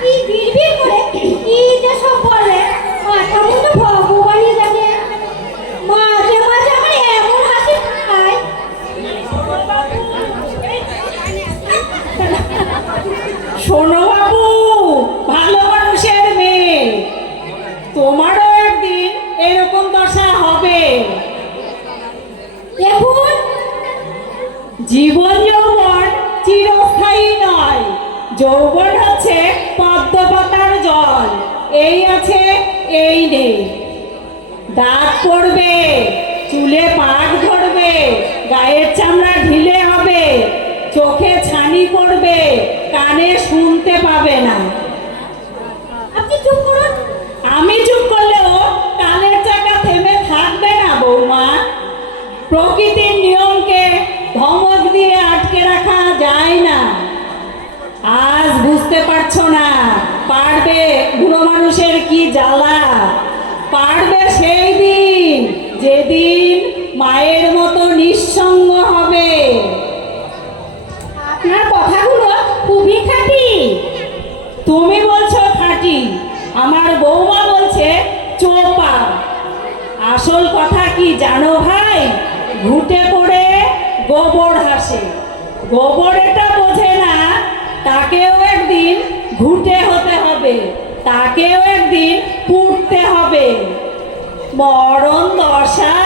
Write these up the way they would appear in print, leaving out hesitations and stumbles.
কি বিড়বিড় করে কি যে সব বলে, মাথা মুন্ডু ভগবানই জানে। মাঝে মাঝে আমার এমন হাসি পায়। শোনো বাবু, ভালো মানুষের মেয়ে, তোমারও একদিন এরকম দশা হবে। দেখুন, জীবন যৌবন চিরস্থায়ী নয়। যৌবন হচ্ছে পদ্ম পাতার জল, এই আছে এই নেই। দাঁত পড়বে, চুলে পাক ধরবে, গায়ের চামড়া ঢিলে হবে, চোখে ছানি পড়বে, কানে শুনতে পাবে না। আপনি চুপ করুন। আমি চুপ করলেও কানের চাকা থেমে থাকবে না বৌমা। প্রকৃতির নিয়মকে ধমক দিয়ে আটকে রাখা যায় না। আজ বুঝতে পারছো না, পারবে বুড়ো মানুষের কি জ্বালা। পারবে সেই দিন, যেদিন মায়ের মতো নিঃসঙ্গ হবে। আপনার কথাগুলো খুবই খাঁটি। তুমি বলছো খাঁটি, আমার বৌমা বলছে চোপা। আসল কথা কি জানো ভাই? ঘুটে পড়ে গোবর হাসে। গোবর এটা বোঝে না, তাকেও একদিন ঘুটে হতে হবে, তাকেও একদিন পুড়তে হবে। মরণ দশা।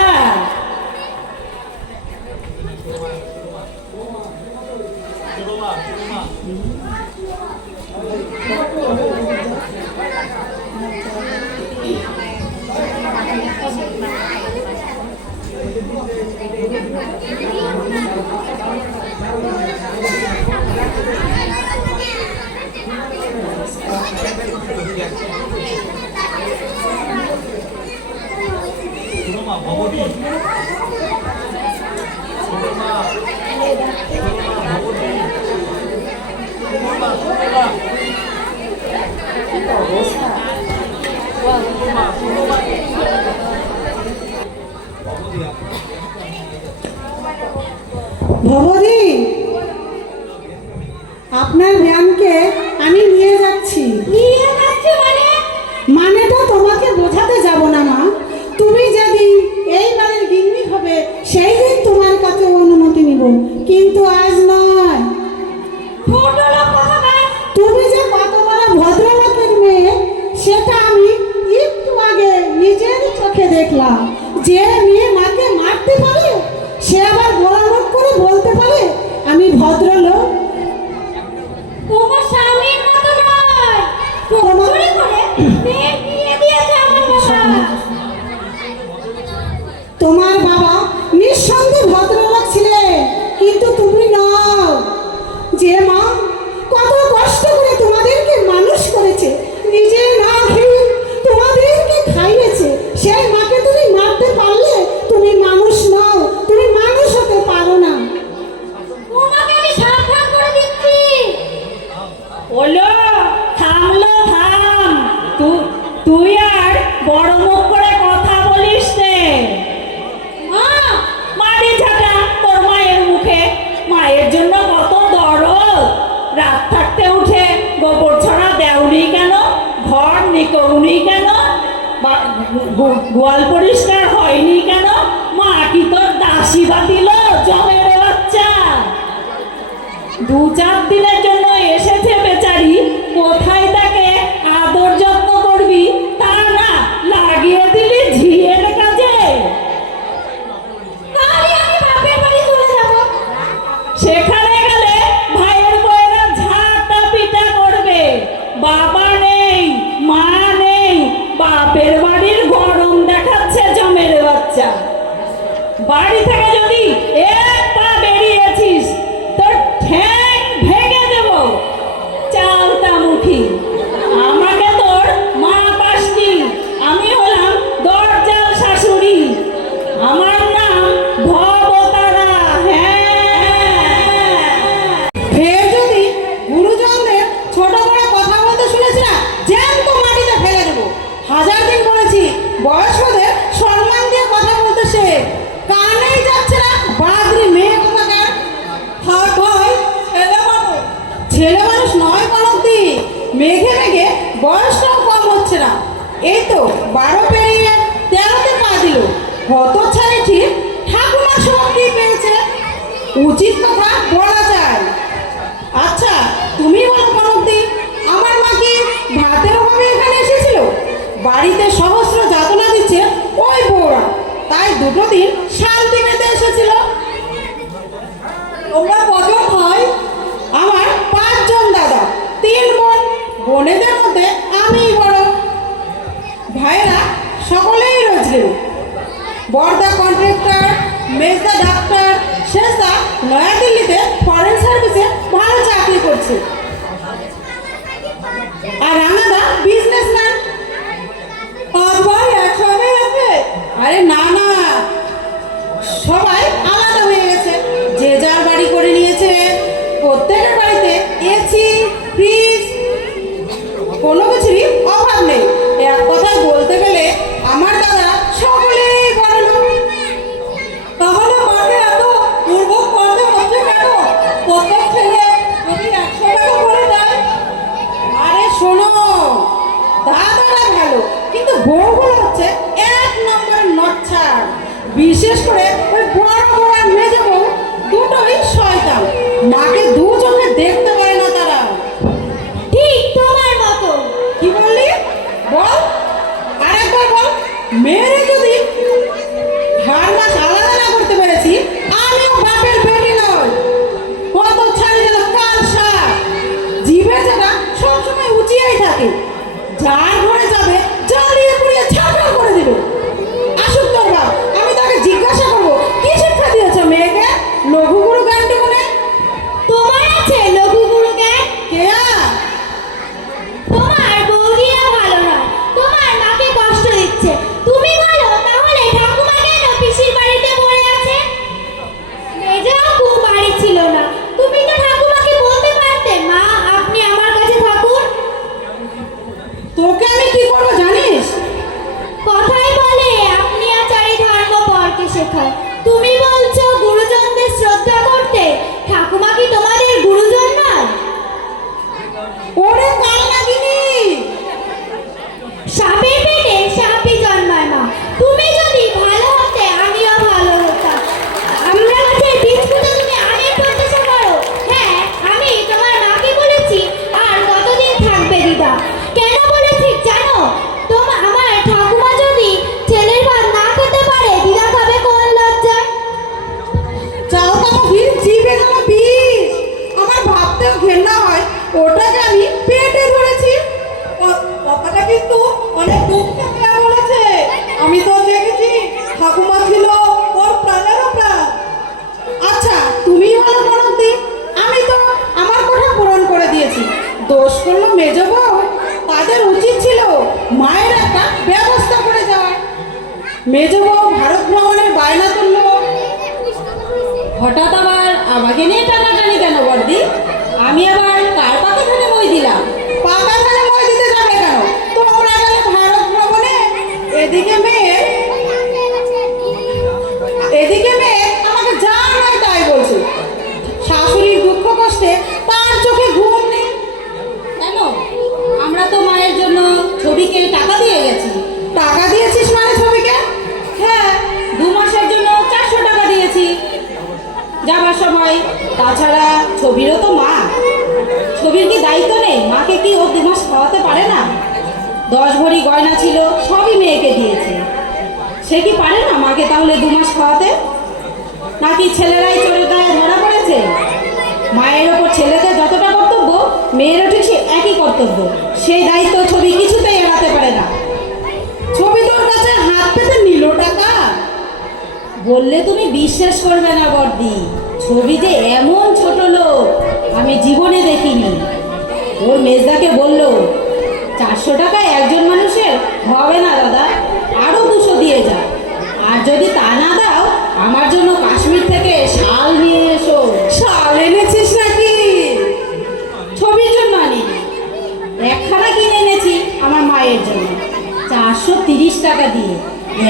ভবদি, আপনার ভ্যানকে আমি নিয়ে যাচ্ছি। নিয়ে যাচ্ছে মানে? মানেটা তোমাকে বোঝাতে যাব না মা। তুমি যেদিন এই বাড়ির গিন্নি হবে সেই দিন তোমার কাছে অনুমতি নিব, কিন্তু আজ নয়। ছোট লোক কোথাকার। তুমি যে কত বড় ভদ্রলোকের মেয়ে সেটা আমি একটু আগে নিজের চোখে দেখলাম। যে মেয়ে মাকে মারতে পারে সে আবার বড় লোক করে বলতে পারে আমি ভদ্রলোক। তোমার স্বামীর মতো নয়। চুরি করে মেয়ের বিয়ে দিয়েছে আমার বাবা। তোমার বাবা নিঃসন্দেহে ভদ্রলোক ছিলেন, কিন্তু তুমি নও। যে মা কত কষ্ট করে তোমাদেরকে মানুষ করেছে, নিজে না খেয়ে তোমাদেরকে খাইয়েছে, সেই মাকে তুমি মারতে পারলে তুমি মানুষ নও, তুমি মানুষ হতে পারো না। তোমাকে আমি সাবধান করে দিচ্ছি। ওলো থামলো, থাম। তুই আর বড় মুখ করে কথা বলিস নে। মা, মারি ঝাঁটা তোর মায়ের মুখে। মায়ের জন্য কত দরদ। রাত থাকতে উঠে গোবর ছড়া দেওনি কেন? ঘর নিকৌনি কেন? গোয়াল পরিষ্কার হয়নি কেন? মা কি তোর দাসী বাতিল? জমের বাচ্চা। 2-4 দিনের জন্য এসেছে বেচারি, কোথায় তাকে আদর যত্ন করবি তা না, লাগিয়ে দিলি ঝিয়ের কাজে। কালই আমি বাপের বাড়ি চলে যাব। সেখানে গেলে ভাইয়ের বউয়েরা ঝাঁটা পিটা করবে। বাবা নেই, মা নেই, বাপের বাড়ির গরম দেখাচ্ছে জমের বাচ্চা। বাড়ি থেকে যদি এক পা বেরিয়েছিস তোর ঠ্যাং ভেঙে দেব। চালতা মুখি। আমাকে তোর মা পাসনি, আমি হলাম দরজাল শাশুড়ি। আমার নাম ভবতারা। হ্যাঁ, ফের যদি গুরুজনদের ছোট বড় কথা বলতে শুনেছি না, জ্যান্ত মাটিতে ফেলে দেবো। 1000 দিন বলেছি বয়স্কদের সম্মান দিয়ে কথা বলতে সে কানেই যাচ্ছে না। বাদরি মেয়ে কোথাকার। হয় ছেলে মানুষ নয় কনকদি, মেঘে মেঘে বয়সটাও কম হচ্ছে না। এই তো 12 পেরিয়ে 13তে পা দিল। কত ছাড়ে ঠিক ঠাকুমা সমাপ্তি পেয়েছে। উচিত কথা বলা যায়। আচ্ছা তুমি বলো কনকদি, আমার মা কি ভাতের অভাবে এখানে এসেছিল? বাড়িতে সহস্র যাতনা দিচ্ছে ওই বউরা, তাই দুটো দিন শান্তি পেতে এসেছিল। তোমরা কজন ভাই? আমার 5 জন দাদা, 3 বোন। বোনেদের মধ্যে আমিই বড়। ভাইয়েরা সকলেই রোজগার। বড়দা কন্ট্রাক্টর, মেজদা ডাক্তার, শেষদা নয়াদিল্লিতে ফরেন সার্ভিসে ভালো চাকরি করছে, আর রানাদা বিজনেসম্যান। 5 ভাই একসঙ্গে আছে? আরে না না, সবাই আলাদা হয়ে গেছে, যে যার বাড়ি করে নিয়েছে। প্রত্যেকের বাড়িতে এসি, ফ্রিজ, কোনো কিছুরই অভাব নেই। এক কথায় বলতে গেলে আমার দাদা সকলেই বড় লোক। তাহলে মাকে এত দুর্ভোগ করতে হচ্ছে কেন? প্রত্যেক ছেলে যদি 100 টাকা করে দেয়। আরে শোনো, দাদারা ভালো, কিন্তু বউগুলো হচ্ছে 1 নম্বর নচ্ছার। বিশেষ করে ওই বড় বড় আর মেজো বউ দুটোই শয়তান। মাকে দু চোখে দেখতে পারে না তারা। ঠিক তোমার মতো। কি বললি? বল, আরেকবার বল। মেয়েরে যদি হার মাস আলাদা না করতে পেরেছি, আমিও বাপের বেটি নয়। কত ছাড়ি যেন কাল সাপ, জিভে যেটা সবসময় উঁচিয়েই থাকে। যার ঘরে যাবে জ্বালিয়ে পুড়িয়ে ছাড়খাড় করে দিবে। আসুক তোর বাপ, আমি তাকে জিজ্ঞাসা করবো কি শিক্ষা দিয়েছ মেয়েকে। লঘুগুরু জ্ঞানটি মনে তোমার আছে লঘুগুরু জ্ঞান? কেয়া? তোমার বৌদিরা ভালো নয়, তোমার মাকে কষ্ট দিচ্ছে। তুমি বলো তাহলে ঠাকুমা কেন পিসির বাড়িতে পড়ে আছে? মেজাও বাড়ি ছিল না, তুমি তো ঠাকুমাকে বলতে পারতে, মা আপনি আমার কাছে থাকুন। তোকে আমি কি করবো জানিস? কথাই বলে আপনি আচারি ধর্ম পরকে শেখায়। তুমি বলছো গুরুজনদের শ্রদ্ধা করতে, ঠাকুমা কি তোমাদের গুরুজন নয়? ওরে কাল লাগিনি, সাপের পেটে সাপই জন্মায় মা। তুমি যদি ভালো হতে আমিও ভালো হতাম। আমরা কাছে বিস্কুটে তুমি আমের প্রত্যাশা করো। হ্যাঁ, আমি তোমার মাকে বলেছি আর কতদিন থাকবে দিদা। কেন বলেছি জানো? আমার ঠাকুমা যদি ছেলের ভাত না খেতে পারে, দিদা খাবে কোন লজ্জায়? চাও তো ভিড় জিভে যেন বিষ। আমার ভাবতেও ঘেন্না হয়, ওটাকে আমি পেটে ধরেছি। কথাটা কিন্তু অনেক দুঃখ থেকে বলেছে। আমি তো দেখেছি ঠাকুমা ছিল ওর প্রাণেরও প্রাণ। আচ্ছা তুমি বলো কনকদি, আমি তো আমার কথা পূরণ করে দিয়েছি। দোষ করলো মেজ বউ, তাদের উচিত ছিল মায়ের একটা ব্যবস্থা করে যাওয়ার। মেজ বউ ভারত ভ্রমণের বায়না তুললো। হঠাৎ আবার আমাকে নিয়ে টানাটানি কেন বর্দি? আমি আবার কার পাকাখানে মই দিলাম? পাকাখানে মই দিতে যাবে কেন? তোমরা গেলে ভারত ভ্রমণে। এদিকে মেয়ে আমাকে যা নয় তাই বলছে। শাশুড়ির দুঃখ কষ্টে তার চোখে ঘুম নেই। কেন? আমরা তো মায়ের জন্য ছবিকে টাকা দিয়ে গেছি। টাকা দিয়েছিস মানে ছবিকে? হ্যাঁ, 2 মাসের জন্য 400 টাকা দিয়েছি যাবার সময়। তাছাড়া ছবিরও তো মা, ছবির কি দায়িত্ব নেই? মাকে কি ও 2 মাস খাওয়াতে পারে না? 10 ভরি গয়না ছিল, সবই মেয়েকে দিয়েছে। সে কি পারে না মাকে তাহলে 2 মাস খাওয়াতে? নাকি ছেলেরাই চোরের গায়ে ধরা পড়েছে? মায়ের ওপর ছেলেদের যতটা কর্তব্য, মেয়েরও ঠিক সে একই কর্তব্য। সেই দায়িত্ব ছবি কিছুতেই এড়াতে পারে না। ছবি তোর কাছে হাত পেতে নিল টাকা? বললে তুমি বিশ্বাস করবে না বর্দি, ছবি যে এমন ছোট লোক আমি জীবনে দেখিনি। ওর মেজদাকে বলল, 400 টাকায় একজন মানুষের হবে না দাদা, আরো 200 দিয়ে যা। আর যদি তা না দাও, আমার জন্য কাশ্মীর থেকে শাল নিয়ে এসো। শাল এনেছিস নাকি? ছবির জন্য আনিনি, একখানা কিনে এনেছি আমার মায়ের জন্য 430 টাকা দিয়ে।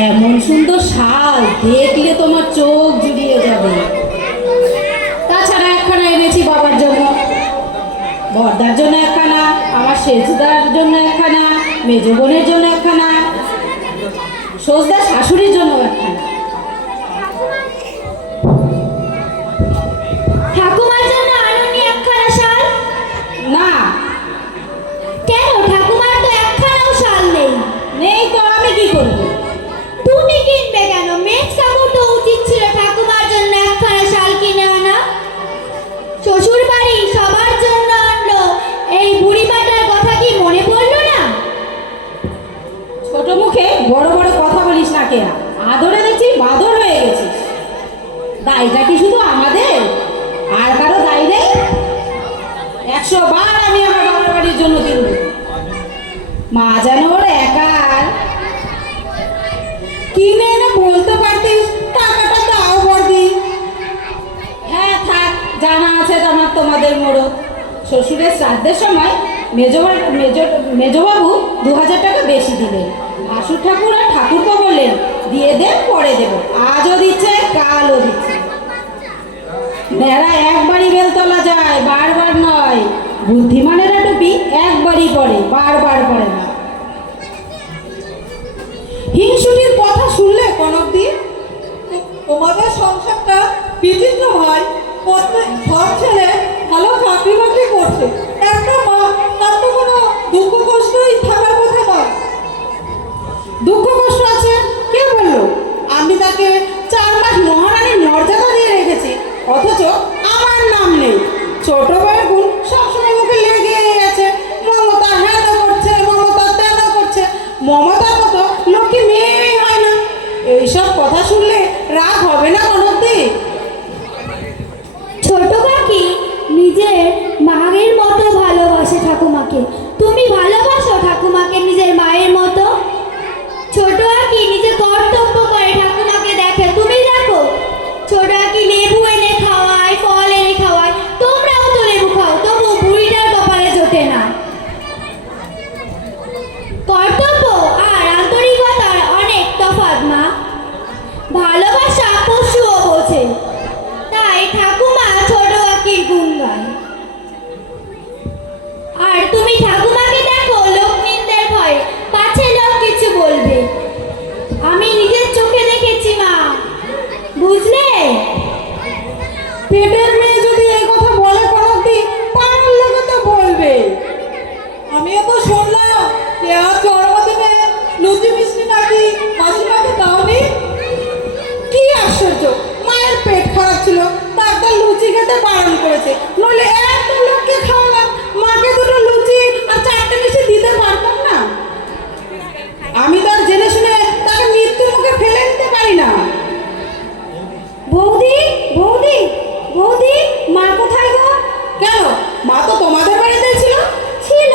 এমন সুন্দর শাল দেখলে তোমার চোখ জুড়িয়ে যাবে। তাছাড়া একখানা এনেছি বাবার জন্য, বর্দার জন্য একখানা, আমার সেজদার জন্য একখানা, মেজ বোনের জন্য একখানা, সজদার শাশুড়ির জন্য একখানা। ঠাকুমার জন্য আনুনি একখানা শাল? না। কেন, ঠাকুমার তো একখানাও শাল নেই। নেই তো আমি কি করব? তুমি কিনবে কেন? মেজ কাকুর তো উচিত ছিল ঠাকুমার জন্য একখানা শাল কিনে আনা। শ্বশুর বাড়ি সবার জন্য আনলো, এই বুড়ি বাটার কথা কি মনে পড়লো না? ছোট মুখে বড় বড় কথা বলিস না কেয়া, আদরে দেখছি বাদর হয়ে গেছিস। দায়টা কি শুধু আমাদের, আর কারো দায় নেই? 100 বার আমি আমার বাবার বাড়ির জন্য কিনব, মা যেন ওর একার। কিনে এনে বলতে পারতিস টাকাটা দাও বর্দি। হ্যাঁ থাক, জানা আছে আমার তোমাদের মোড়ক। শ্বশুরের শ্রাদ্ধের সময় মেজবাবু 2000 টাকা বেশি দিলেন। ভাসুর ঠাকুর আর ঠাকুর তো বললেন দিয়ে দে, পরে দেব। আজও দিচ্ছে, কালও দিচ্ছে। বেড়া একবারই বেলতলা যায়, বারবার নয়। বুদ্ধিমানেরা টুপি একবারই পরে, বারবার পরে না। হিংসুটির কথা শুনলে কনকদি? তোমাদের সংসারটা বিচিত্র ভাই। সব ছেলে ভালো চাকরি বাকরি করছে, একটা মা তার তো কোনো দুঃখ কষ্টই থাকার কথা নয়। দুঃখ কষ্ট আছে কে বললো? আমি তাকে 4 মাস মহারানীর মর্যাদা দিয়ে রেখেছি, অথচ আমার নাম নেই। ছোট ভাইয়ের গুণ সবসময় মুখে লেগে আছে। মমতা হেন করছে, মমতা তেন করছে, মমতার মতো লক্ষ্মী মেয়ে হয় না। এইসব কথা শুনলে রাগ হবে না কনকদি? ছোট কাকি নিজের মায়ের মতো ভালোবাসে ঠাকুমাকে। তুমি ভালোবাসো ঠাকুমাকে নিজের মায়ের মতো? ছোট কাকি নিজে কর্তব্য করে ঠাকুমাকে দেখে, তুমি দেখো? ছোট কাকি লেবু এনে খাওয়ায়, ফল এনে খাওয়ায়, তোমরাও তো লেবু খাও, তবু বুড়িটার কপালে জোটে না। কর্তব্য আর আন্তরিকতার অনেক তফাৎ মা। ভালোবাসা পশুও বোঝে, তাই ঠাকুমা ছোট কাকির গুণ গায়। আর তুমি ঠাকুমাকে দেখো লোক নিন্দের ভয়, পাছে লোক কিছু বলবে। আমি নিজের চোখে দেখেছি মা, বুঝলে? পেটের মেয়ে যদি এই কথা বলে কনকদি, পাড়ার লোকে তো বলবে। আমিও তো শুনলাম যে আজ জন্মদিনে লুচি মিষ্টি নাকি মাসিমাকে দাওনি। কি আশ্চর্য, মায়ের পেট খারাপ ছিল, ডাক্তার লুচি খেতে বারণ করেছে, নইলে এত লোককে খাওয়ালাম, মাকে 2টো লুচি আর 4টে মিষ্টি দিতে পারতাম না? আমি তো আর জেনে শুনে তাকে মৃত্যুর মুখে ফেলে দিতে পারি না। বৌদি, বৌদি, বৌদি, মা কোথায় গো? কেন, মা তো তোমাদের বাড়িতে ছিল। ছিল,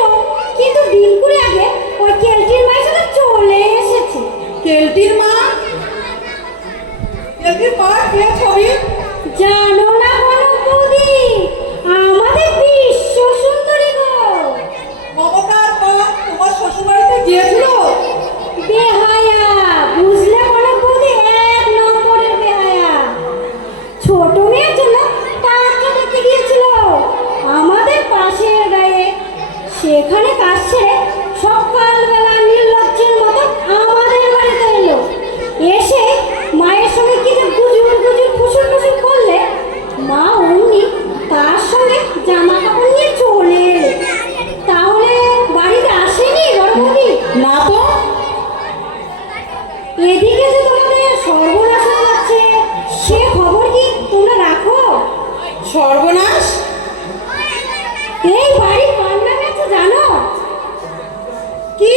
কিন্তু দিন করে আগে ওই কেলটির মায়ের সাথে চলে এসেছে। কেলটির মা? কেলটির মা কে ছবি? জানো না বলো বৌদি, আমাদের বিশ্ব সুন্দরী গো। মমতার মা তোমার শ্বশুরবাড়িতে গিয়েছিল? বেহায়া, বুঝলে বলো বৌদি, 1 নম্বরের বেহায়া। ছোট মেয়ের জন্য পাত্র দেখতে গিয়েছিল আমাদের পাশের গায়ে। সেখানে কাজ ছেড়ে সকালবেলা নির্লজ্জের মতো আমাদের বাড়িতে এলো। এসে মায়ের সঙ্গে কি যে গুজুর গুজুর ফুসুর ফুসুর করলে, মা অমনি তার সঙ্গে জামা কাপড় নিয়ে চলে এলো। তাহলে বাড়িতে আসেনি বড় বৌদি? না তো। এদিকে যে তোমাদের সর্বনাশ হয়ে যাচ্ছে, সে খবর কি তোমরা রাখো? সর্বনাশ? এই বাড়ি কার নামে আছে জানো? কি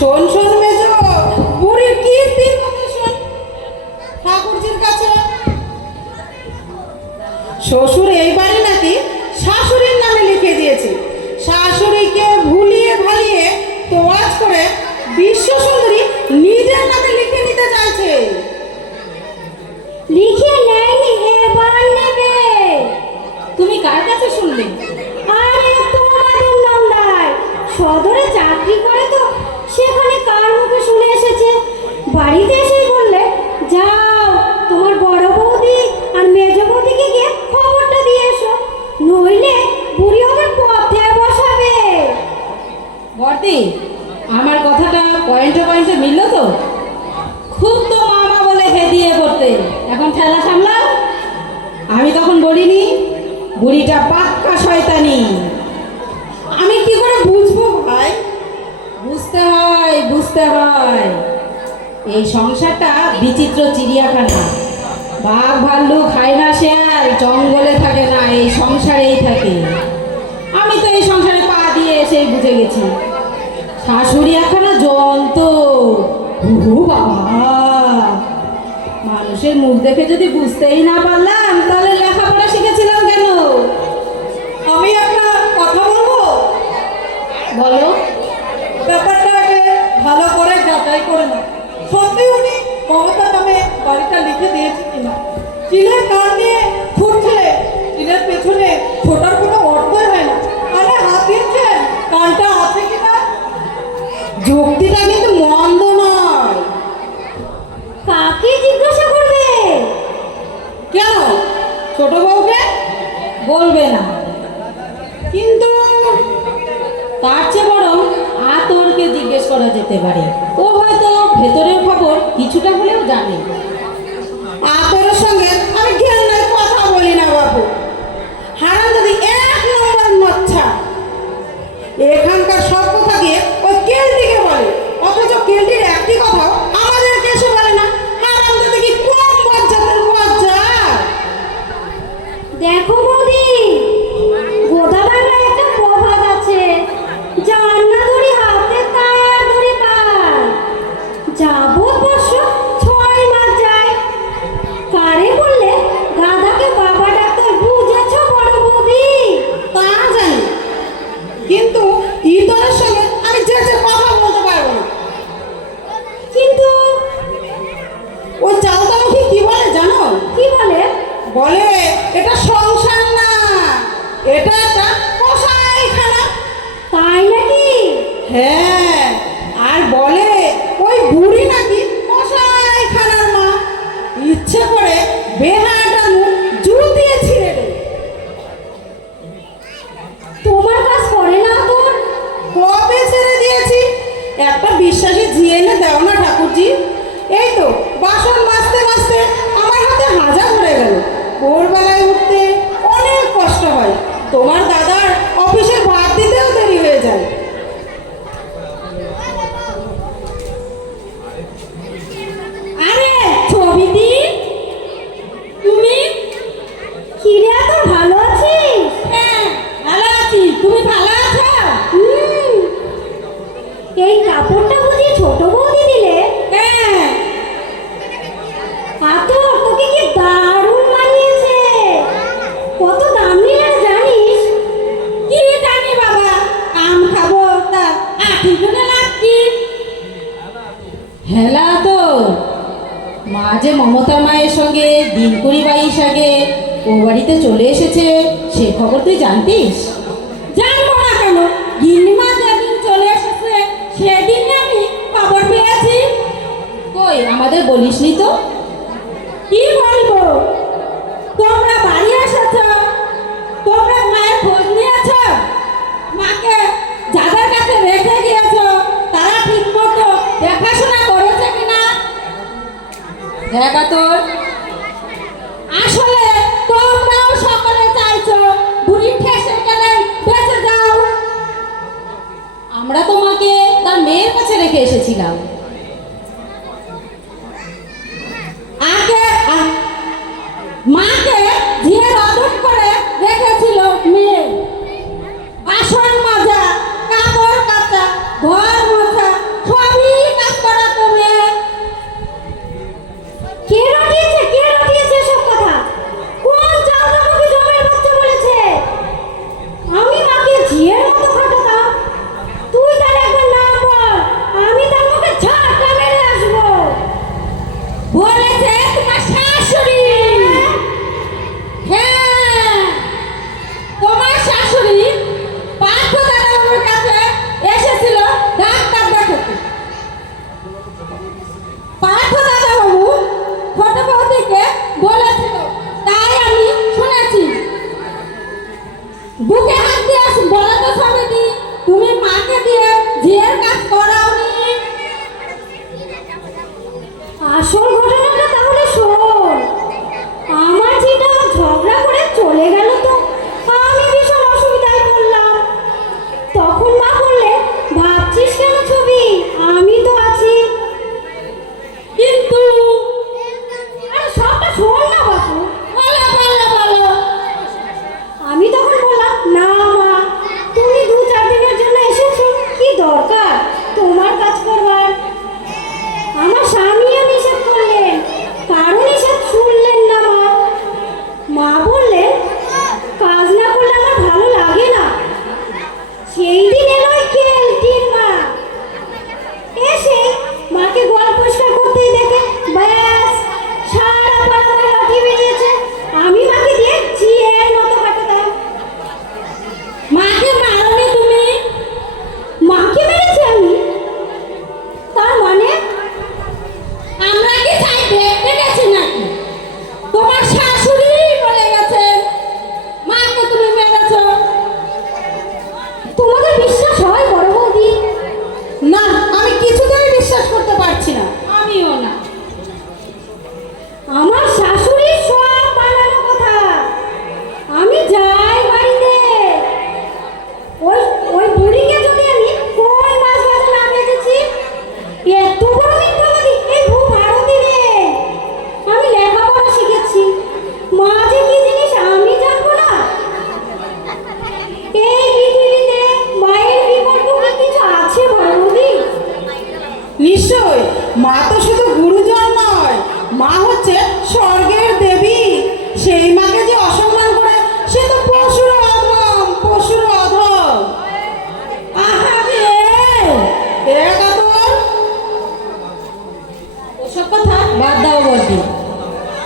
শোন শোন মেজো, বুড়ির কীর্তির কথা শোন ঠাকুরজির কাছে। শ্বশুর এই বাড়ি নাকি শাশুড়ির নামে লিখে দিয়েছে। শাশুড়িকে ভুলিয়ে ভালিয়ে তোয়াজ করে বিশ্ব সুন্দরী নিজের নামে লিখে নিতে চাইছে। লিখে নেয়নি, এবার নেবে। তুমি কার কাছে শুনলে? আরে তোমাদের নন্দায় সদরে চাকরি করে তো, সেখানে কার মুখে শুনে এসেছে। বাড়িতে এসে বললে, যাও তোমার বড় বৌদি আর মেজ বৌদিকে গিয়ে খবরটা দিয়ে এসো, নইলে বুড়ি ওদের পথে বসাবে। বর্দি, আমার কথাটা পয়েন্টে পয়েন্টে মিলল তো? খুব তো মামা বলে হে দিয়ে করতে, এখন ঠেলা সামলাও। আমি তখন বলিনি বুড়িটা পাক্কা শয়তানি? আমি কি করে বুঝবো ভাই? বুঝতে হয়, বুঝতে হয়। এই সংসারটা বিচিত্র চিড়িয়াখানা। বাঘ ভাল্লুক হায়না শেয়াল জঙ্গলে থাকে না, এই সংসারেই থাকে। আমি তো এই সংসারে পা দিয়ে এসেই বুঝে গেছি শাশুড়ি একখানা যন্ত্র। হু বাবা, মানুষের মুখ দেখে যদি বুঝতেই না পারলাম, তাহলে লেখাপড়া শিখেছিলাম কেন? আমি একটা কথা বলবো? বলো। ব্যাপারটা আগে ভালো করে যাচাই করে না। সত্যি উনি মমতা নামে বাড়িটা লিখে দিয়েছে কিনা। চিলের কান নিয়ে ছুটছিলে, চিলের পেছনে ছোটার কোনো অর্থই হয় না। আরে হাত দিয়েছে, কানটা আছে কিনা। যুক্তিটা কিন্তু মন্দ নয়। কাকে জিজ্ঞাসা করবে? কেন? ছোট বউকে বলবে না, কিন্তু তার চেয়ে বরং আতরকে জিজ্ঞেস করা যেতে পারে। ও হয়তো ভেতরের খবর কিছুটা হলেও জানে। আতরের সঙ্গে আমি ঘেন্নায় কথা বলি না বাবু। হারাম যদি 1 নম্বর মচ্ছা। এখানকার সব কথা গিয়ে ওই কেলটিকে বলে, অথচ কেলটির একটি কথাও আমাদেরকে এসে বলে না। হারাম যদি কি কম বজ্জাতের বজ্জাত। দেখো বৌদি, গোদা বাংলায় একটা প্রভাত আছে, যার না ধরি হাতে তার ধরি পায়। যাবত বর্ষ 6 মাস যায়। কারে বললে গাধাকে বাবা ডাক্তার, বুঝেছ বড় বৌদি? তা জানি, কিন্তু ইতরের সঙ্গে আমি যে কথা বলতে পারবো না। কিন্তু ওই চালতামুখী কি বলে জানো? কি বলে? বলে এটা সংসার না, এটা একটা কসাইখানা। তাই নাকি? হ্যাঁ, আর বলে ওই বুড়ি নাকি কসাইখানার মা। ইচ্ছে করে বেহাটা মুখ জুল দিয়ে ছিঁড়ে দেয়। তোমার কাজ করে না তোর? কবে ছেড়ে দিয়েছি? একটা বিশ্বাসী ঝি এনে দাও না ঠাকুরজি। এই তো বাসন মাজতে মাজতে আমার হাতে হাজা ধরে গেল। ভোরবেলায় উঠতে অনেক কষ্ট হয়। তোমার দাদার অফিসের ভাত দিতেও দেরি হয়ে যায়। আরে ছবি দি, তুমি কি রে, এত ভালো আছিস? হ্যাঁ, ভালো আছি। তুমি ভালো আছো? হুম, এই কাপড়টা বুঝি ছোট বৌদি দিলে? হ্যাঁ। আতর, তোকে কি দারুণ মানিয়েছে। কত দাম নিলে জানিস? কি জানি বাবা, কাম খাবো তা আঠি গুনে লাগছি। হেলা তো মাঝে মমতা মায়ের সঙ্গে দিন 20-22 আগে ও বাড়িতে চলে এসেছে, সে খবর তুই জানতিস? জানবো না কেন? গিন্নিমা যেদিন চলে এসেছে সেদিন আমি খবর পেয়েছি। কই আমাদের বলিসনি তো? কি বলবো? তোমরা বাড়ি এসেছ, তোমরা মায়ের খোঁজ নিয়েছ, মাকে যাদের কাছে রেখে গিয়েছ তারা ঠিক মতো দেখাশোনা করেছে কিনা দেখা তোর। আসলে তোমরাও সকলে চাইছো বুড়ি ঠেসে গেলে বেঁচে যাও। আমরা তোমাকে তার মেয়ের কাছে রেখে এসেছিলাম। মাকে ঝিয়ের আদর করে রেখেছিল মেয়ে। বাসন মাজা, কাপড় কাচা, ঘর মোছা সব নিশ্চয় মা তো শুধু গুরুজন নয়, মা হচ্ছে স্বর্গের দেবী। সেই মাকে যে অসম্মান করে সে তো পশুর অধম, পশুর অধম। আহারে ওসব কথা বাদ দাও বলতে।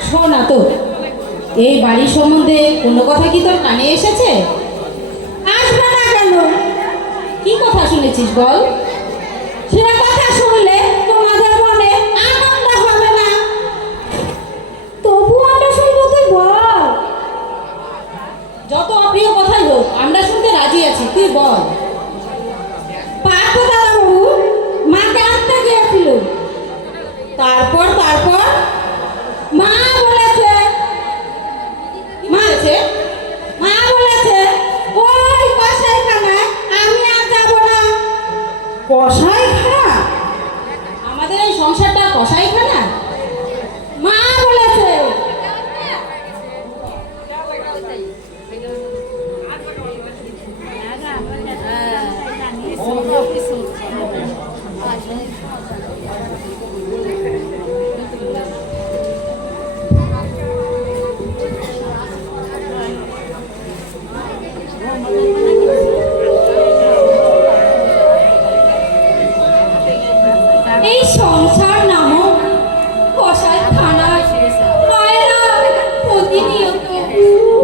শোনা তো, এই বাড়ির সম্বন্ধে কোনো কথা কি তোর কানে এসেছে? আসবে না কেন? কি কথা শুনেছিস বল? সে কথা শুনলে তোমাদের মনে আনন্দ হবে না। তবু আমরা শুনবো, তুই বল। যত অপ্রিয় কথাই হোক আমরা শুনতে রাজি আছি, তুই বল। পার্থ দাদাবাবু মাকে আনতে গিয়েছিল। তারপর তারপর মা বলেছে, মাছে মা বলেছে ওই কসাইখানায় আমি আর যাবো না। কসাইখানা? আমাদের এই সংসারটা কসাইখানা? মা বলেছে। এই সংসার নামক কসাইখানায় মায়েরা প্রতিনিয়ত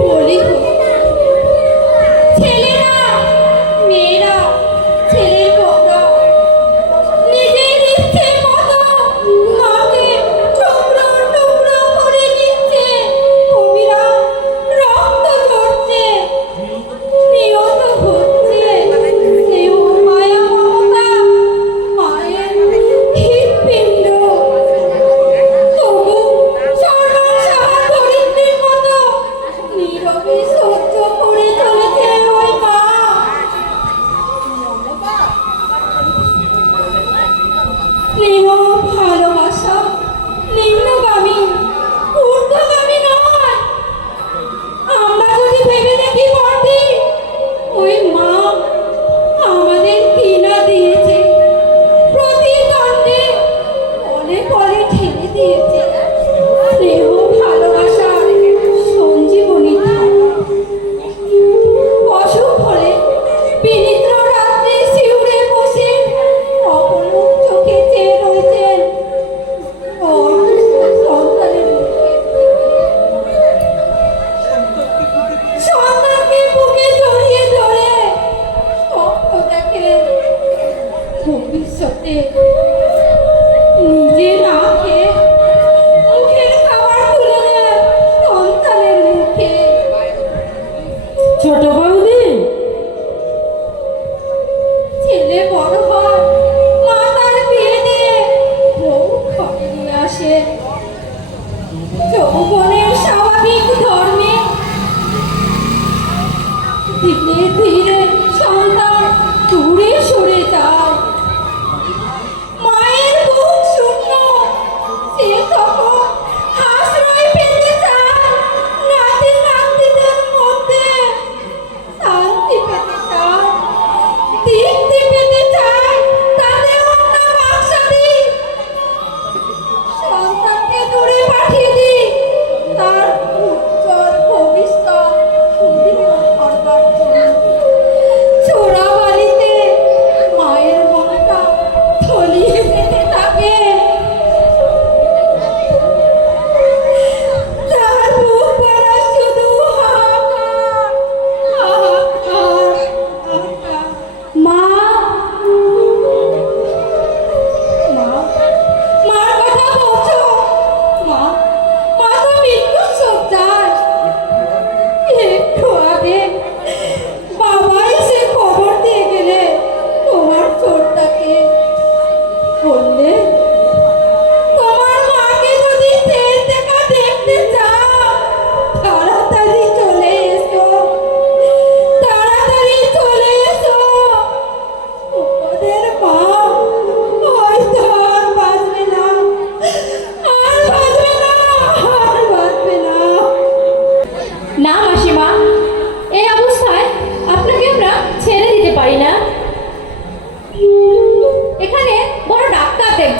বলি হতো। ছেলেরা, মেয়েরা, ছেলের বউরা নিজের ইচ্ছে মতো মাকে টুকরো টুকরো করে নিচ্ছে। কবিরা রক্ত ঝরছে, নিহত হচ্ছে। স্নেহ, মায়া, মমতা, মায়ের হৃৎপিণ্ড। তবু সরল সাহা ধরিত্রীর মতো নীরবে সহ্য করে চলেছে ওই মা। স্নেহ, ভালোবাসা নিম্নগামী, ঊর্ধ্বগামী নয়। আমরা যদি ভেবে দেখি বটে, ওই মা আমাদের কি না দিয়েছে। প্রতি দণ্ডে পলে পলে ঠেলে দিয়েছে স্নেহ, ভালোবাসার সঞ্জীবনী ধারা। অসুখ হলে বিনিদ্র রাত্রে শিউরে বসে অপলক চোখে চেয়ে রয়েছেন সন্তানের মুখে। সন্তানকে বুকে জড়িয়ে ধরে স্বপ্ন দেখে ভবিষ্যতে নিজে না খেয়ে মুখের খাবার তুলে দেয় সন্তানের মুখে। ছোট বৌদি, ছেলে বড় হয়, মা তার বিয়ে দিয়ে বউ ঘরে নিয়ে আসে। যৌবনের স্বাভাবিক ধর্মে ধীরে ধীরে সন্তান দূরে সরে যায়। মায়ের বুক শূন্য,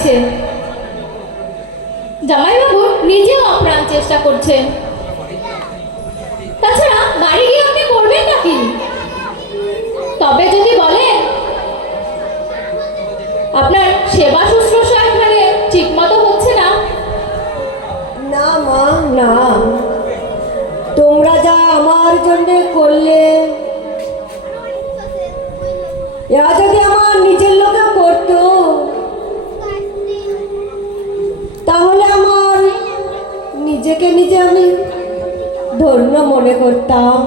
গেছে। জামাইবাবু নিজেও আপ্রাণ চেষ্টা করছেন। তাছাড়া বাড়ি গিয়ে আপনি করবেন নাকি? তবে যদি বলেন আপনার সেবা শুশ্রূষা এখানে ঠিক মতো হচ্ছে না। না মা, না, তোমরা যা আমার জন্য করলে, এরা যদি আমার নিজের লোকে করতো তাহলে আমার নিজেকে নিজে আমি ধন্য মনে করতাম।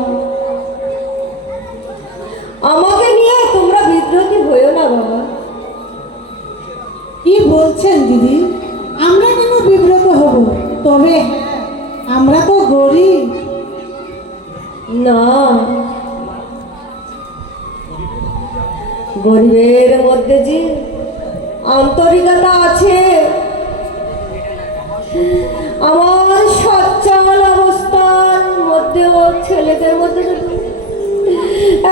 আমাকে নিয়ে তোমরা বিদ্রোহী হইও না বাবা। কি বলছেন দিদি? আমরা কেন বিব্রত হব? তবে আমরা তো গরিব। না, গরিবের মধ্যে যে আন্তরিকতা আছে, আমার সচ্ছল অবস্থার মধ্যেও ছেলেদের মধ্যে যদি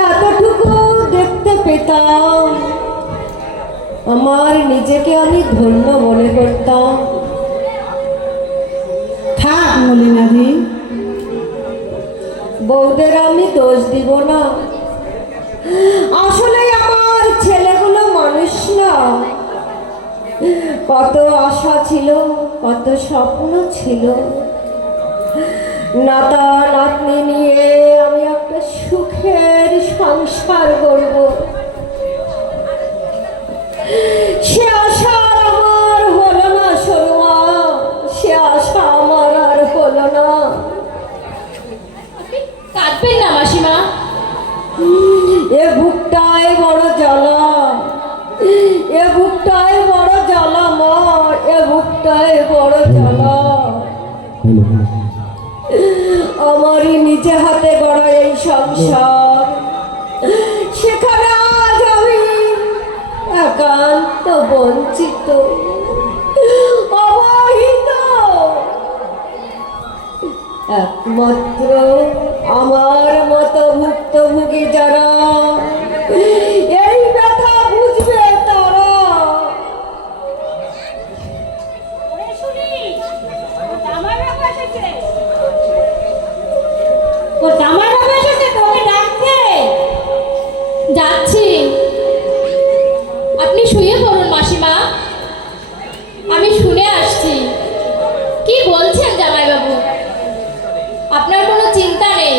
এতটুকু দেখতে পেতাম, আমার নিজেকে আমি ধন্য মনে করতাম। থাক মলিনাদি, বউদের আমি দোষ দিব না। আসলে আমার ছেলেগুলো মানুষ না। কত আশা ছিল, কত স্বপ্ন ছিল, নাতা নাতনি নিয়ে আমি একটা সুখের সংসার করব। সে আশা আমার হলো না সরুয়া, সে আশা আমার আর হলো না। কাঁদবেন না মাসিমা। এ বুকটায় বড় জ্বালা, এ বুকটায় বড় জ্বালা মা, এ বুকটায় বড় জ্বালা। আমারই নিজে হাতে গড়া এই সংসার, সেখানে আজ আমি একান্ত বঞ্চিত, অবহিত। একমাত্র আমার মতো ভুক্তভোগী যারা এই ব্যথা বুঝবে তারা। যাচ্ছি, আপনি শুয়ে পড়ুন মাসিমা, আমি শুনে আসছি। কি বলছেন জামাইবাবু? আপনার কোনো চিন্তা নেই,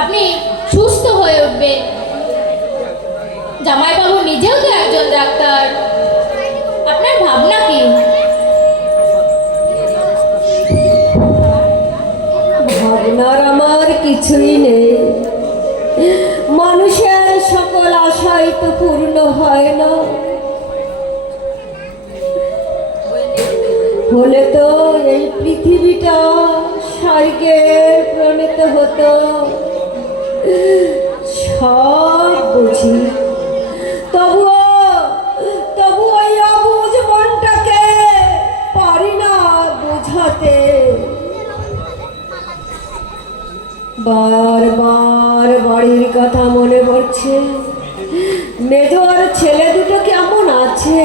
আপনি সুস্থ হয়ে উঠবেন। জামাইবাবু নিজেও তো একজন ডাক্তার, আপনার ভাবনা কি? ভাবনার আমার কিছুই নেই। মানুষের সকল আশাই তো পূর্ণ হয় না, হলে তো এই পৃথিবীটা স্বর্গে প্রণীত হতো। সব বুঝি, তবু ওই অবুঝ মনটাকে পারি না বুঝাতে। বারবার বাড়ির কথা মনে পড়ছে। মেজো আর ছেলে দুটো কেমন আছে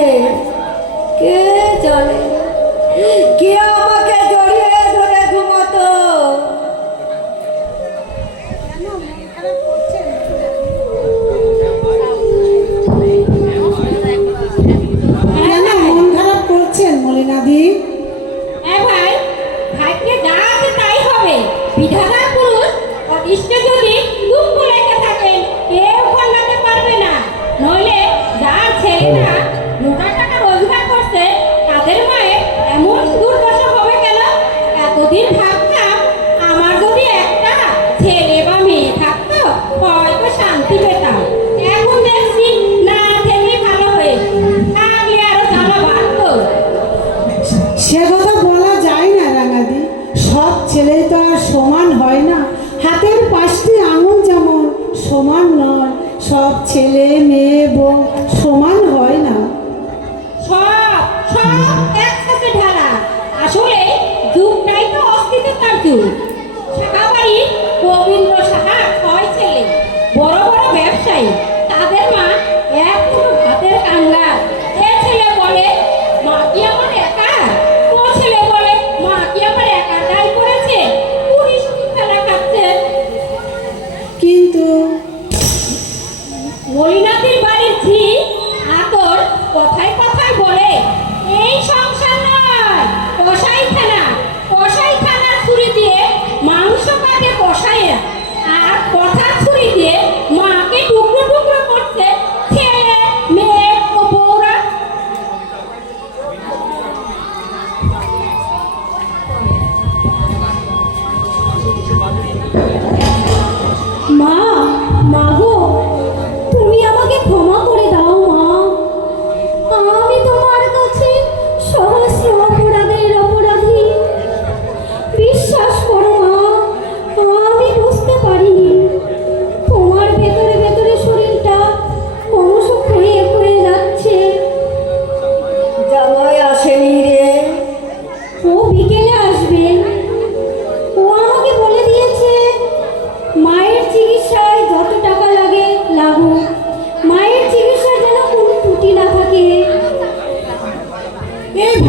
কে জানে। কে আমাকে জড়িয়ে ধরে ঘুমাতো। কেন মন খারাপ করছেন মলিনাদি? ভাই, ভাইকে যা আছে তাই হবে। বিধাতার পুরুষ ও ইষ্টে যদি দুঃখ লেগে থাকেন, কেউ পাল্টাতে পারবে না। নইলে যার ছেলেরা 2 টাকা রোজগার করছে তাদের মায়ের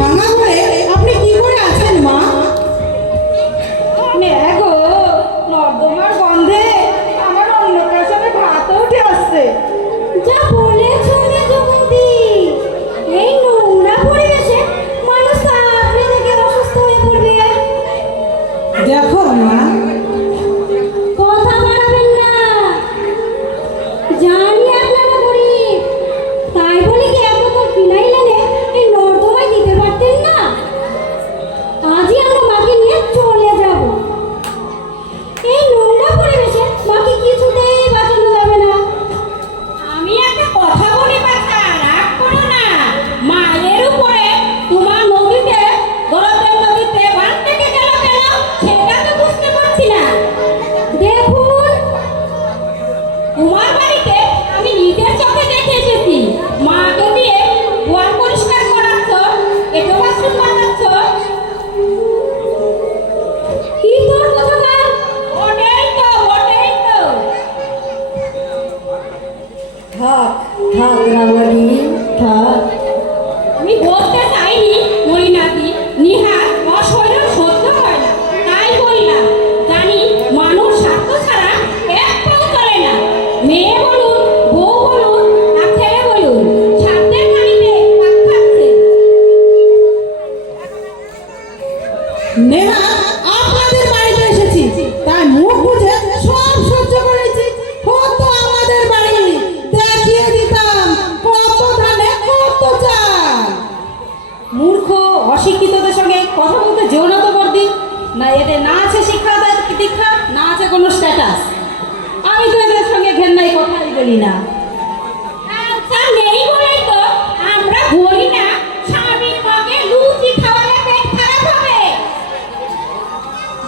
ভাঙা ঘরে আপনি কি করে আছেন মা? গো নর্দমার গন্ধে আমার অন্নপ্রাশনে ভাত উঠে আসছে। যা বলেছো মেজবৌদি, এই নোংরা পরিবেশে মানুষ থাকলে থেকে অসুস্থ হয়ে পড়বে। দেখো মা, কথা বাড়াবেন না, জানি আপনারা গরিব, তাই বলে কি এক বোতল ফিনাইল এনে এই নর্দমায় দিতে পারতেন না? আজই আমরা মাকে নিয়ে চলে যাব। এই নোংরা পরিবেশে মাকে কিছুতেই বাঁচানো যাবে না। আমি একটা কথা বলি বাচ্চা, রাগ করো না। মায়ের উপরে তোমার নদীতে গরতের নদীতে বান থেকে গেল কেন সেটা তো বুঝতে পারছি না। দেখুন, তোমার বাড়িতে আমি নিজের চোখে দেখে এসেছি মাকে দিয়ে গোয়াল পরিষ্কার করাচ্ছ, এটো বাথরুম বানাচ্ছ। কি তোর কথা বল? ওটাই তো, ওটাই তো। থাক থাক রাঙালি থাক। আমি বলতে চাইনি মরিনাথি নিহার অশৈল সহ্য হয় না, তাই বললাম। জানি মানুষ স্বার্থ ছাড়া এক পাও চলে না। মেয়ে বলুন, বউ বলুন, আর ছেলে বলুন, স্বার্থের খানিতে পাক খাচ্ছে। নেহা, আপনাদের বাড়িতে এসেছি, তাই মুখ বুঝে সব সহ্য করেছি। কত আমাদের বাড়ি, দেখিয়ে দিতাম কত ধানে কত চাল। মূর্খ অশিক্ষিতদের সঙ্গে কথা বলতে যেও না তো বর্দি। না এদের না আছে শিক্ষা দীক্ষা, না আছে কোনো স্ট্যাটাস। আমি তো এদের সঙ্গে ঘেন্নাই কথাই বলি না। আচ্ছা নেই বলেই তো আমরা বলি না স্বামীর মাকে লুচি খাওয়ালে পেট খারাপ হবে।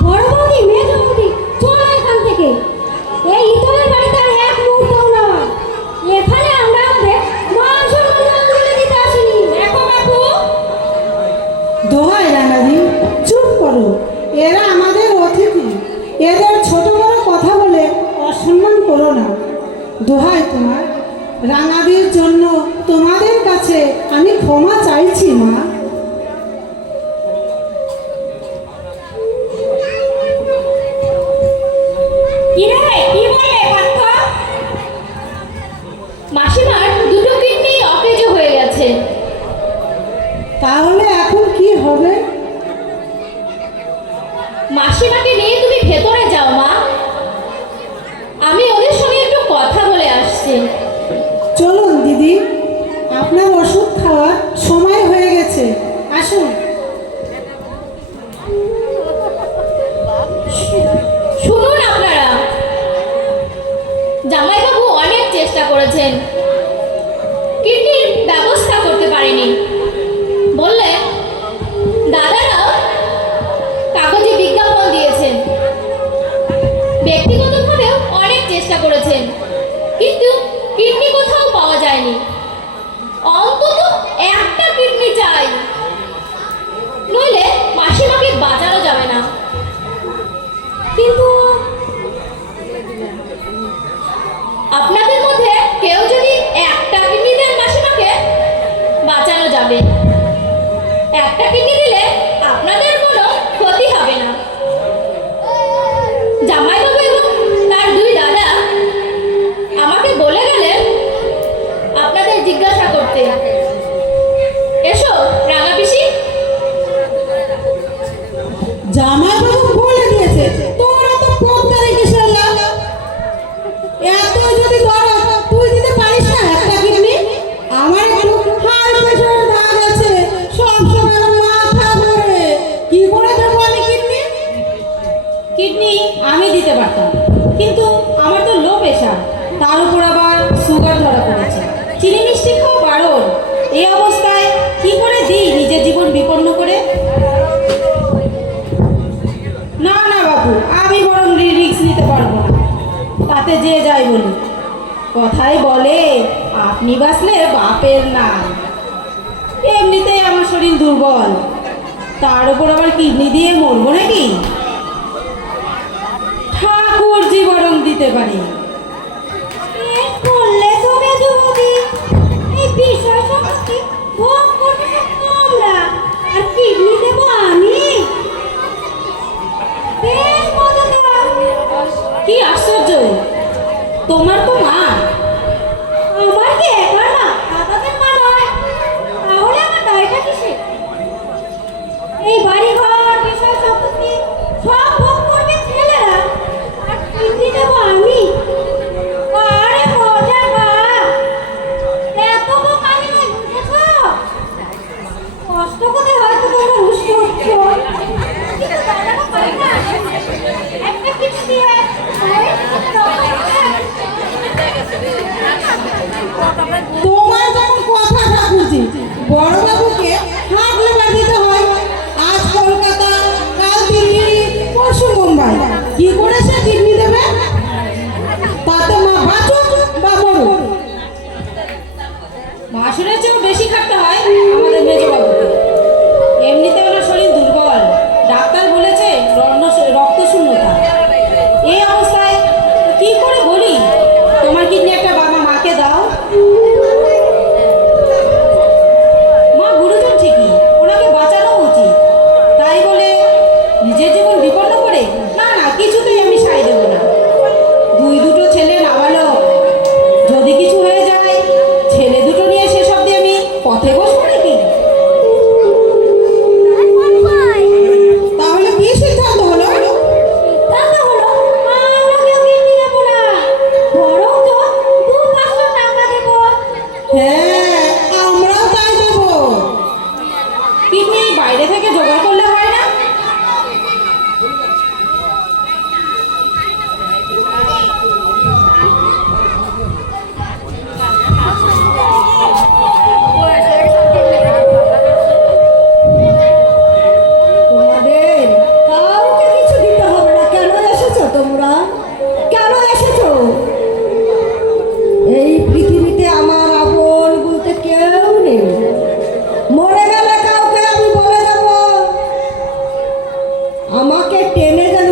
বড় বৌদি, মেজ বৌদি, চলো এখান থেকে। এই ইতরের বাড়িতে আর এক মুহূর্তও নয়। এখানে আমরা আমাদের মান সম্মান তুলে দিতে আসিনি। দেখো বাবু, দোহাই রানাদি, চুপ করো। এরা আমাদের অতিথি, এদের ছোট বড় কথা বলে অসম্মান করো না। দোহাই তোমার, রাঙাদির জন্য তোমাদের কাছে আমি ক্ষমা চাইছি মা। কি রে কি বলে পার্থ? মাসিমার দুটো কিডনি অকেজো হয়ে গেছে। তাহলে এখন কি হবে? মাসিমাকে নিয়ে তুমি ভেতরে যাও মা, আমি ওদের সঙ্গে একটু কথা বলে আসছি। চলুন দিদি, আপনার ওষুধ খাওয়ার সময় হয়ে গেছে, আসুন। শুনুন আপনারা, জামাইবাবু অনেক চেষ্টা করেছেন, কিডনির ব্যবস্থা করতে পারেনি। বললে দাদারাও কাগজে বিজ্ঞাপন দিয়েছেন, ব্যক্তিগতভাবেও অনেক চেষ্টা করেছেন, কিন্তু কিডনি কোথাও পাওয়া যায়নি। অন্তত একটা কিডনি চাই, নইলে মাসিমাকে বাঁচানো যাবে না। কিন্তু আপনাদের মধ্যে কেউ যদি একটা কিডনি দেন মাসিমাকে, বাঁচানো যাবে। একটা কিডনি দিলে আপনাদের কোনো ক্ষতি হবে না। জামাইবাবু এবং তার দুই দাদা আমাকে বলে গেলেন আপনাদের জিজ্ঞাসা করতে। এসো রাঙা পিসি। জামাইবাবু বলে দিয়েছে, তোরা তো পদ্মারে কিসের লাভ? এত যদি দরদ, তুই দিতে পারিস না একটা কিডনি? আমার একটু হাই প্রেশার দাগ আছে, সব সময় মাথা ঘোরে, কি করে দেবো আমি কিডনি? কিডনি আমি দিতে পারতাম, কিন্তু আমার তো লো প্রেশার, তার উপর আবার সুগার ধরা পড়েছে, চিনি মিষ্টি খাওয়া বারণ। এই অবস্থায় কি করে দিই নিজের জীবন বিপন্ন করে? না না বাবু, আমি বরং রিস্ক নিতে পারবো না, তাতে যে যাই বলি। কথাই বলে আপনি বাঁচলে বাপের নাম। এমনিতেই আমার শরীর দুর্বল, তার উপর আবার কিডনি দিয়ে মরবো নাকি? ঠাকুর জি বরং দিতে পারে। করলে তবে যদি এই বিষয় সম্পর্কে ভোগ করবে আমরা, তখন হয়তো তোমরা রুষ্ট হচ্ছ। কিন্তু দাদারা পারে না। একটা কিছু দিয়ে তোমার যখন কথা ঠাকুরজি, বড়বাবুকে হাঁকলে পাঠাতে হয়। আজ কলকাতা, কাল দিল্লি, পরশু মুম্বাই। কি করে সে কিডনি দেবে? তাতে মা বাঁচুক বা মরুক। মাসুরের চেয়েও বেশি খাটতে হয় আমাদের মেজবাবুকে। এমনিতে ওনার শরীর দুর্বল, ডাক্তার বলেছে রক্ত শূন্যতা। এই অবস্থায় কি করে বলি তোমার কিডনি একটা বাবা মাকে দাও? মা গুরুজন ঠিকই, ওনাকে বাঁচানো উচিত। তাই বলে নিজের জীবন বিপন্ন করে না না, কিছুতেই আমি সাই দেব না। দুটো ছেলে নাবালক, যদি কিছু হয়ে যায় ছেলে দুটো নিয়ে শেষ অব্দি আমি পথে বসবো নাকি? তাহলে কি সিদ্ধান্ত হলো? সিদ্ধান্ত হলো আমরা কেউ কিডনি দেবো না, বরং তো 2-500 টাকা দেবো। হ্যাঁ, আমরাও তাই দেবো। কিডনি বাইরে থেকে জোগাড় করলে হয় না? তোমাদের কাউকে কিছু দিতে হবে না। কেন এসেছো তোমরা? কেন এসেছো? এই পৃথিবীতে আমার আপন বলতে কেউ নেই। মরে গেলে কাউকে আমি বলে যাব, আমাকে টেনে যেন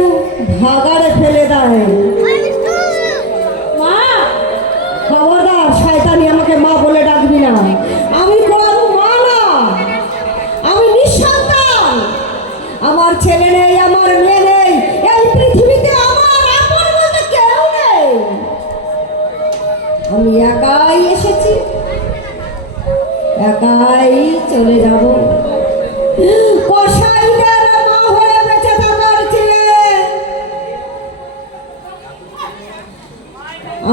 ভাগাড়ে ফেলে দেয়। মা, খবরদার, শয়তানি আমাকে মা বলে ডাকবি না। আমি কোনো মা না, আমি নিঃসন্তান। আমার ছেলে নেই, আমার মেয়ে নেই, এই পৃথিবীতে আমার আপন বলতে কেউ নেই। আমি একাই এসেছি, একাই চলে যাব। কসাইদের মা হয়ে বেঁচে থাকার চেয়ে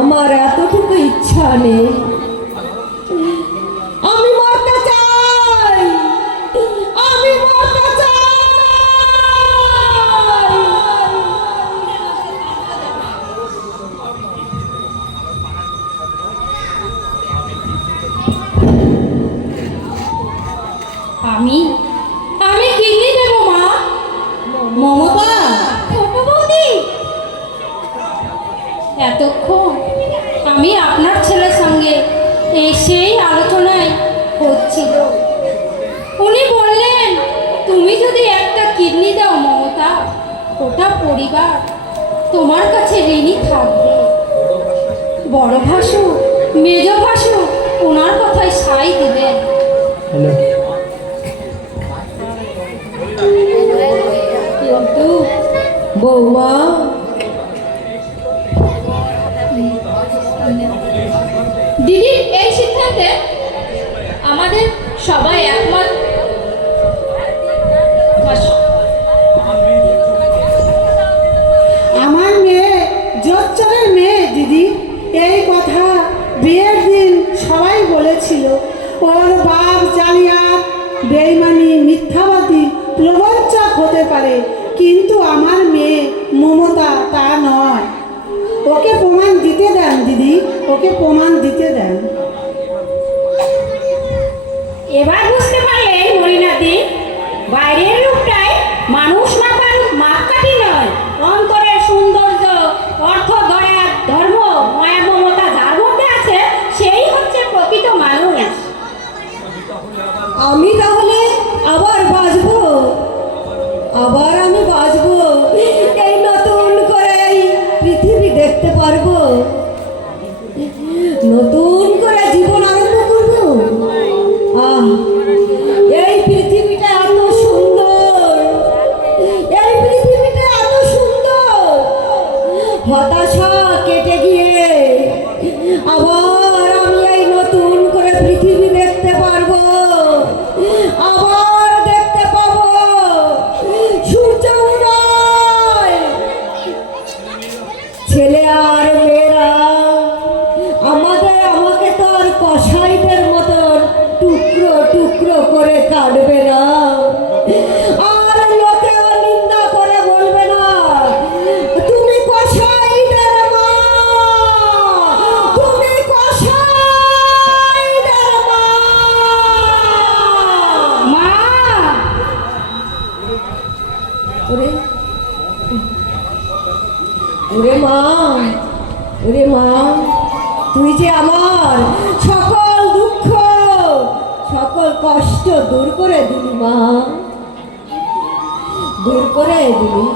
আমার এতটুকু ইচ্ছা নেই। আমি মরতে চাই, আমি মরতে চাই। আমি আমি কিডনি দেবো মা। মমতা, ছোট বৌদি, এতক্ষণ আমি আপনার ছেলের সঙ্গে সেই আলোচনায় হচ্ছিল। উনি বললেন তুমি যদি একটা কিডনি দাও মমতা, ওটা পরিবার তোমার কাছে ঋণী থাকবে। বড় ভাসু, মেজ ভাসু ওনার কথায় সাই দিলেন। কিন্তু বৌমা, দিদির এই সিদ্ধান্তে আমাদের সবাই একমত। আমার মেয়ে জোচ্চরের মেয়ে দিদি। এই কথা বিয়ের দিন সবাই বলেছিল। ওর বাপ জালিয়াত, বেইমানি, মিথ্যাবাদী, প্রবঞ্চক হতে পারে, কিন্তু আমার মেয়ে মমতা তা নয়। ওকে প্রমাণ দিতে দেন দিদি, ওকে প্রমাণ দিতে দেন। এবার বুঝতে পারলেন মরিনাদি, বাইরের রূপটাই মানুষ মাপার মাপকাঠি নয়, অন্তরের সৌন্দর্য, অর্থ, দয়া, ধর্ম, মায়া, মমতা যার মধ্যে আছে সেই হচ্ছে প্রকৃত মানুষ। আমি তাহলে আবার বাঁচবো, আবার আমি বাঁচবো, এই নতুন করে এই পৃথিবী দেখতে পারবো, নতুন করে জীবন আরম্ভ করবো। আহ, এই পৃথিবীটা এত সুন্দর, এই পৃথিবীটা এত সুন্দর। হতাশা কেটে গিয়ে আবার আমি এই নতুন করে পৃথিবী দেখতে পারবো, আবার দেখতে পাবো সূর্য উদয়। ছেলে আর মেয়ে করে কাটবে না, আর লোকেও নিন্দা করে বলবে না তুমি কসাইদের মা, তুমি কসাইদের মা। মা ওরে ওরে মা, ওরে মা, তুই যে আমার সকল দুঃখ সকল কষ্ট দূর করে দিলি মা, দূর করে দিলি।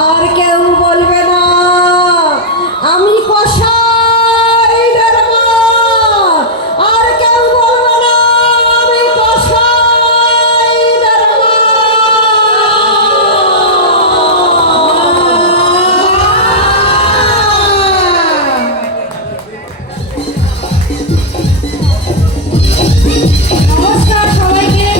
আর কেউ বলবে না আমি কসাইদের মা, আর কেউ বলবে না আমি কসাইদের মা। নমস্কার সবাইকে।